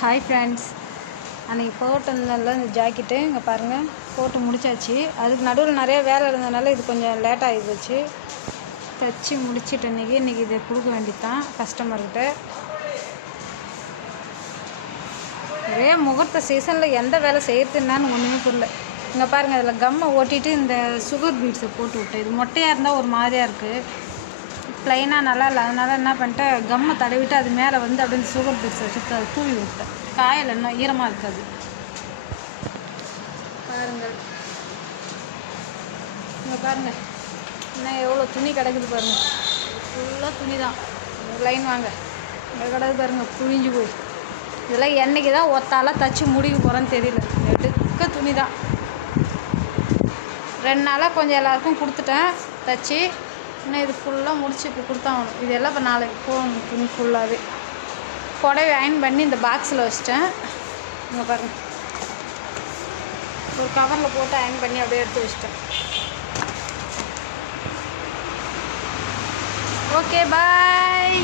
Hi friends, அன்றைக்கி போட்டிருந்ததில் இந்த jacket இங்கே பாருங்கள் போட்டு முடிச்சாச்சு. அதுக்கு நடுவில் நிறைய வேலை இருந்ததுனால இது கொஞ்சம் லேட் ஆகி போச்சு. தைச்சி முடிச்சுட்டு இன்றைக்கி இதை கொடுக்க வேண்டியது தான் கஸ்டமர்கிட்ட. ஒரே முகூர்த்த சீசனில் எந்த வேலை செய்யறதுன்னான்னு ஒன்றுமே புரியல. இங்கே பாருங்கள், அதில் கம்மை ஓட்டிட்டு இந்த சுகர் பீட்ஸை போட்டு விட்டேன். இது மொட்டையாக இருந்தால் ஒரு மாதிரியாக இருக்குது, ப்ளைனாக நல்லா இல்லை. அதனால் என்ன பண்ணிட்டேன், கம்மை தடவிட்டு அது மேலே வந்து அப்படியே சுகர் பீட்ஸை வச்சு தூவி விட்டேன். காயில் இன்னும் ஈரமாக இருக்காது. பாருங்கள், இங்கே பாருங்கள் இன்னும் எவ்வளோ துணி கிடக்குது பாருங்கள். ஃபுல்லாக துணி தான். லைன் வாங்க, இங்கே கிடக்குது பாருங்கள், புழிஞ்சு போய். இதெல்லாம் என்றைக்கு தான் ஒத்தாலாம் தைச்சி முடிக்க போகிறேன்னு தெரியல. எடுக்க துணி தான். 2 நாளாக கொஞ்சம் எல்லாருக்கும் கொடுத்துட்டேன் தைச்சி. இன்னும் இது ஃபுல்லாக முடிச்சு இப்போ கொடுத்தாகணும். இதெல்லாம் இப்போ நாளைக்கு போகணும். துணி ஃபுல்லாகவே புடவை அயன் பண்ணி இந்த பாக்ஸில் வச்சிட்டேன். இங்கே பாருங்கள், ஒரு கவரில் போட்டு அயன் பண்ணி அப்படியே எடுத்து வச்சிட்டேன். ஓகே, பாய்.